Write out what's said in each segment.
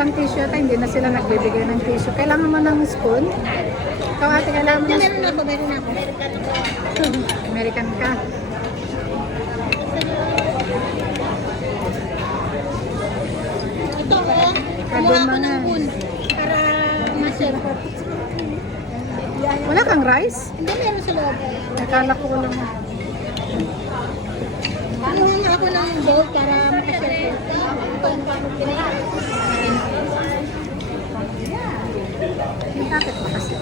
walang tissue at hindi na sila nagbibigay ng tissue. Kailangan mo ng spoon? Ikaw ate, kailangan mo ng spoon? Meron ako. American ka. Ito oh. Kumuha ako ng spoon para ma-share ko. Wala kang rice? Hindi, meron sa loob. Akala ko lang. Kumuha nga ako ng bowl para ma-share ko. Yung packet pa kasi.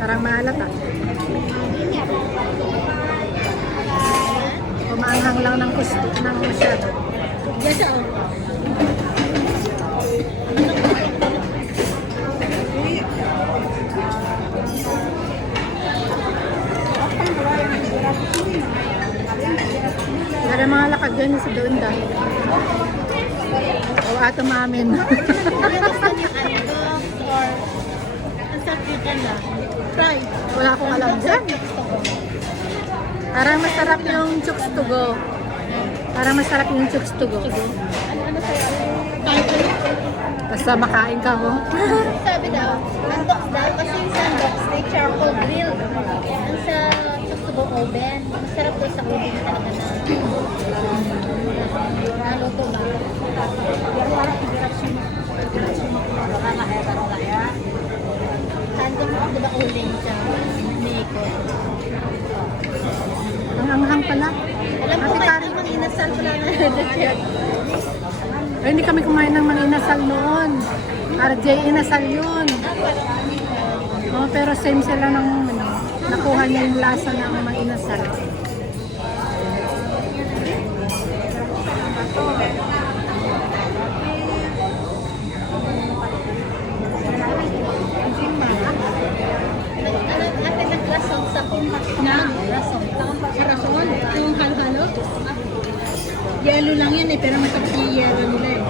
Parang maalat ah. Umaanghang lang ng gusto ng masyado. Yes, oh. Para mga lakad dyan sa doon dahil. O ato mamin. Try. Wala akong alam dyan. Parang masarap yung chooks to go. Parang masarap yung chooks to go. Basta makain ka mo. Sabi daw, sandbox daw kasi yung sandbox may charcoal grill. Ang sa tubo oven, masarap daw sa oven talaga na. Naluto ba? Sandbox, di ba uling siya? Niko. Ang anghang pala. Alam ko Ate kahit Karen, naman inasal ko lang na ay, hindi kami kumain ng mga inasal noon. RJ inasal yun. Oh, pero same sila ng ano, nakuha niya yung lasa ng mga inasal. Ate naglasong sa kumak na. Rasong. Sa rason? Yung halo-halo? Yellow lang yan eh, pero masakit yung yellow nila eh.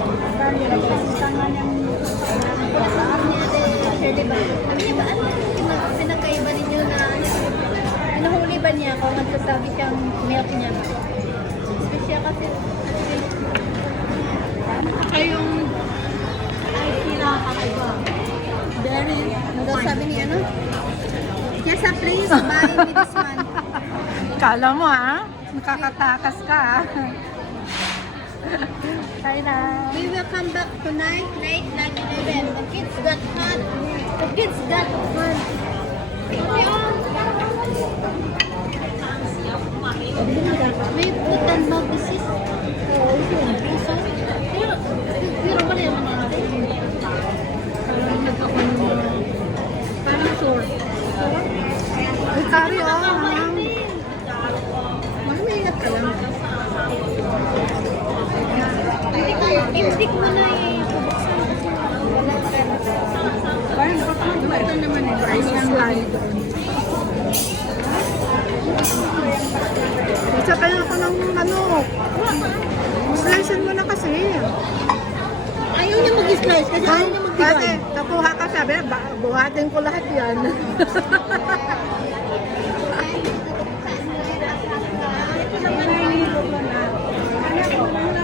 Sir, diba? Sabi niya ba, ano yung pinagkaiba ninyo na nahuli ba niya kung nagsasabi siyang milk niya? Special kasi. Ay, yung kakaiba. Dairy. Ano daw sabi niya, no? Yes, please, buy me this one. Kala mo ha? Nakakatakas ka ha? Kaya na. We will come back tonight, night 11. The kids got hot. The kids got fun. May putan mo bisis. Oo, yun. Piso. Pero wala yung natin. Parang sore. Ay, kari oh. Mamiyak ka lang. Intik mo na eh. Ito naman eh. Rice ang lali doon. Isa kaya ako ng manok. Slicean mo na kasi. Ayaw niya mag-slice kasi ayaw niya Kasi mag-divide. nakuha ka sabi, buhatin ko lahat yan.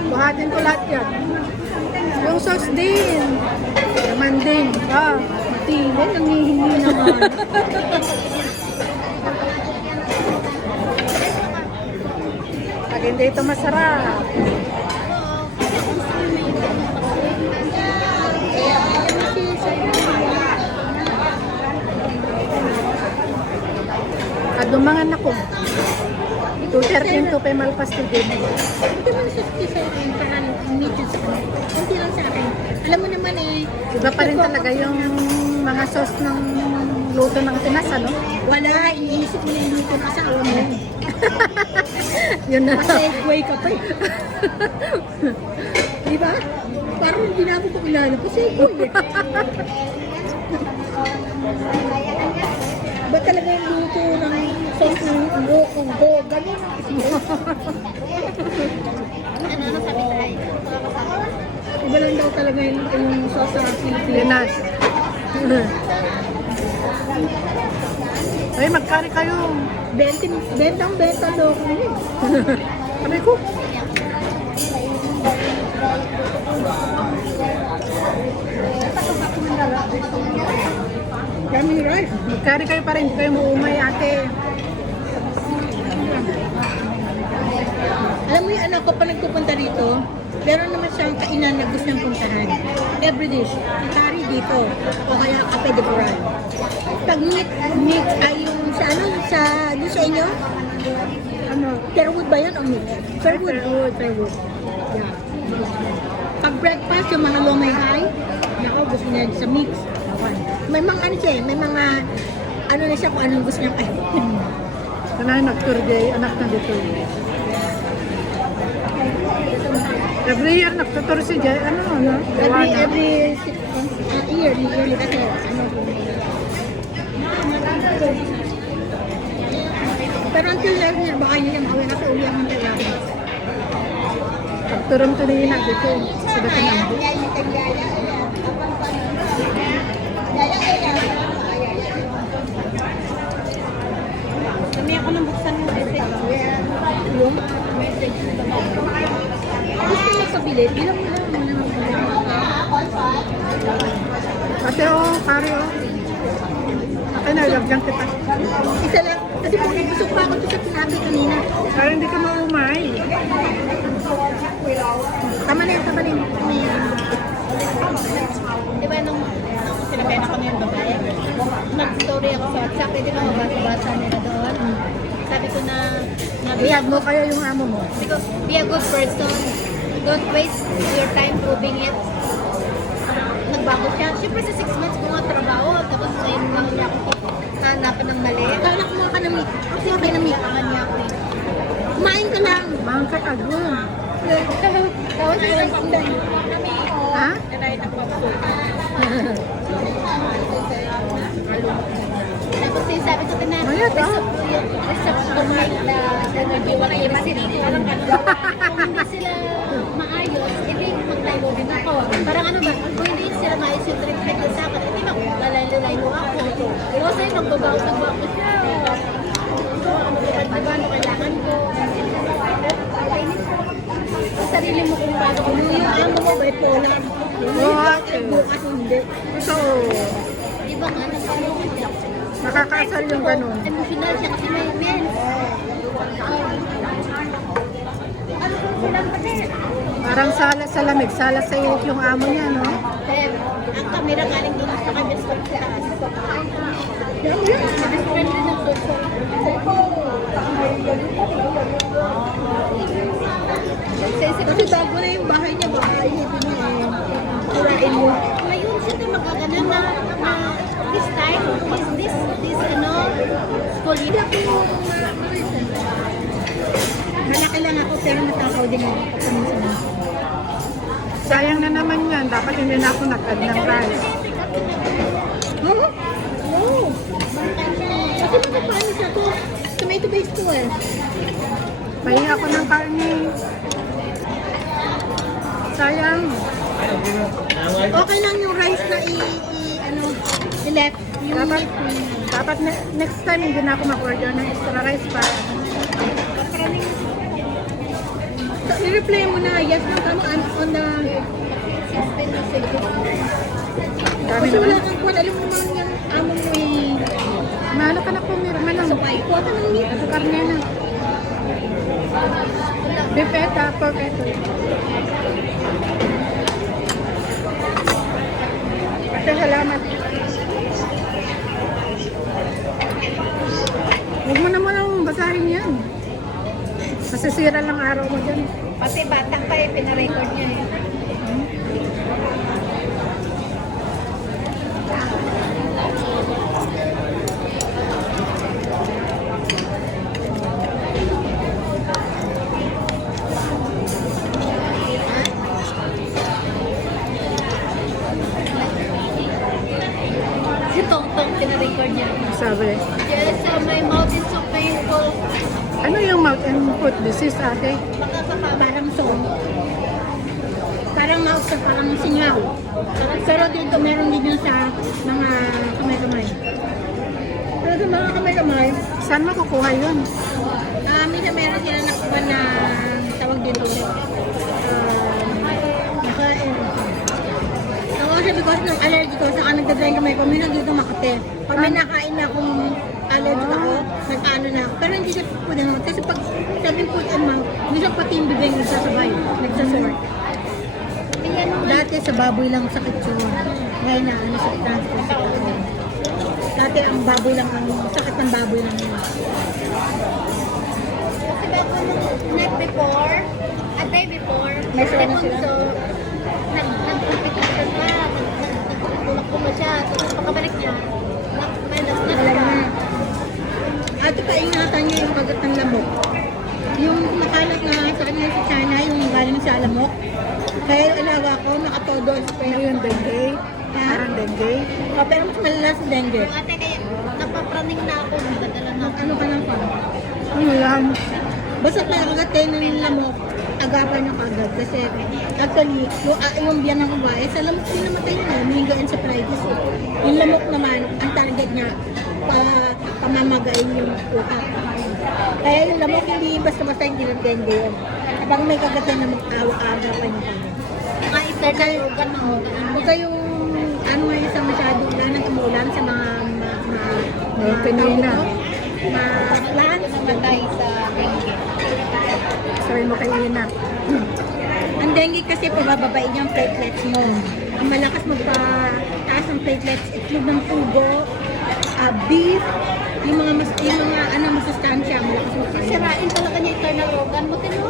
Buhatin ko lahat yan. Yung sauce din. Naman din. Ah, matili. Nangihingi naman. Pag hindi ito masarap. Adumangan ako. 213 to Pemal Pastigid. Hindi mo nasusuki sa akin para medyo sa akin. Kunti lang sa akin. Alam mo naman eh. Iba pa rin talaga yung mga sauce ng luto ng Pinas, ano? Wala, iniisip mo yung luto ka sa ulo. Yun na. Kasi way ka pa eh. Di ba? Parang hindi na ako pakilala kasi boy eh. Ba talaga yung luto ng sauce ng ulo, kung go, gano'n. Ano sabi tayo? talaga yung sauce sa Pinas. Pilipinas. Ay, magkari kayo. Bentang-benta daw ko eh. Sabi ko. Kami rice. Magkari kayo pa rin. Hindi kayo maumay, ate. Alam mo yung anak ko pa nagpupunta dito, meron naman siyang kainan na gusto niyang puntahan. Every dish, itari dito, o kaya kape de coral. Pag meat ay yung sa ano, doon sa inyo, Ano? Fairwood ba yun o meat? Fairwood. Yeah. Pag breakfast, yung mga lomay high, nako, gusto niya sa mix. May mga ano siya eh, may mga ano na siya kung anong gusto niya kainin. Kanay nag-tour day, anak na dito. Every year nagtutur si Jay, ano? Every 6 months, yearly kasi ano. Pero until last year, baka yun yung makawi kasi uli ang talaga. Nagturum to na dito. Sa dati nang. Kami ako nang buksan ng message. Yung message. Gusto niya sa bilit, bilang mo lang. Ate, pare, Ate, nalagyan kita. Isa lang, kasi kung busog pa ako ito sa sinabi kanina. Para hindi ka maumay. Tama na yun. Di ba nung sinabihan ako na yung babae, nag-story ako sa WhatsApp, pwede ka mabasa nila doon. Sabi ko na Iyag mo kaya yung amo mo. sabi ko, be a good person. Don't waste your time proving it. Nagbago siya. Siyempre sa 6 months ko nga trabaho, tapos ngayon lang niya ako hanapan ng mali. Kala ko mga kanamit. Kasi okay na meet niya ako eh. Kumain ka lang. Bangka agum. Tapos ayun, pandan. Ha? Tapos sabi ko na, Mayat, reserve to make the energy wala yung masinito. Kung hindi sila maayos, hindi magtayo din ako. Parang ano ba, kung hindi sila maayos yung treatment sa akin, hindi malalulay mo ako. Kasi nagbabago siya. Diba, ano kailangan ko? Sa sarili mo kung paano kung yung amo mo, may polar. Oo, ate. Bukas hindi. So, Di ba nga, nagpalungan siya. nakakaasar yung ganun. Emotional siya kasi may mens. Ano kung silang kasi? Parang sala sa lamig, sala sa init yung amo niya, no? Then, ang camera galing dito sa kanya sa taas. Best-friend din ng soso. Kasi bago na yung bahay niya, baka inipin niya eh. Kurain mo. Ngayon siya din magagana na this time, this school year. Malaki lang ako pero natakaw din ako. Sayang na naman yan. Dapat hindi na ako nag-add ng rice. Oo? Oo. Kasi makapanis ako. Tomato based ko eh. Pahinga ako ng karne. Sayang. Okay lang yung rice na i-left. Yung Dapat next time hindi na ako mag-order ng extra rice pa. i-reply mo na yes lang kamo on the 16 message. Dami Kasi wala naman. kang kuwan. Alam mo naman yung amo mo Mahalo ka na po, Mirma lang. kuha ka ng meat. Ito karne na. Bipeta, pork ito. Ate, salamat. Huwag mo naman ang basahin yan. Masisira lang araw mo dyan. Pati batang pa eh, pinarecord niya eh. Si Tongtong pinarecord niya. Sabi. Yes, my mouth is so painful. Ano yung mouth and foot disease, ate? Parang so. Parang mauksa, parang singaw. Pero dito meron din yun sa mga kamay-kamay. Pero sa mga kamay-kamay, Saan makukuha yun? minsan meron sila nakuha na tawag dito. Kasi because ng allergy ko, saka nagdadrive kamay ko, minsan dito Makati. Pag may nakain na akong allergic ako, nag-ano na ako. Pero hindi siya pwede naman. Kasi pag sabing food and mouth, minsan pati yung bibig nagsasabay, nagsasort. Kaya naman, Dati sa baboy lang sakit yun. Ngayon na ano sa transport sa kain. Dati ang baboy lang, ang sakit ng baboy lang yun. kasi bago nung night before, a day before, May sawa na sila? so, nagpipitisan na, nagtulak na siya. Tapos pagkabalik niya, may Alam nasnat na. pa. At paingatan niya yung kagat ng lamok. Yung makalat na sa kanya sa China, yung galing sa lamok. Kaya yung alaga ko, nakatodo sa Ano pera. yun, dengue? Parang dengue? Pero mas malala sa dengue. Yung ate, kaya napapraning na ako, nagdadala na ako. Ano ka lang pa? Ano yan? Basta nakagat kayo ng lamok, agapan niyo kagad. Kasi actually, yung biyan ng babae, sa lamok din namatay na, huminga encephalitis. Yung lamok naman, ang target niya, pamamagain yung utak. Kaya yung lamok, hindi basta-basta hindi ng dengue yun. Kapag may kagat na mag-agapan niyo kagad. Mga internal organ ng organ. Huwag kayong, ano ngayon sa masyadong ulan ng umulan sa mga Pinina. plants. Namatay sa dengue. Sabihin mo kay Ina. Ang dengue kasi pabababain yung platelets mo. Ang malakas magpataas ng platelets, itlog ng pugo, beef, yung mga masustansya, malakas magpataas. Sirain talaga niya internal organ mo, tino.